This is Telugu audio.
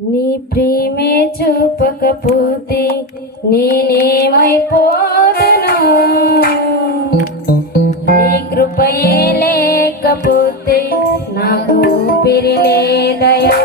నీ ప్రేమే చూపకపోతే నేనేమైపోదను నీ కృపయే లేకపోతే నాకు పిరిలేదయా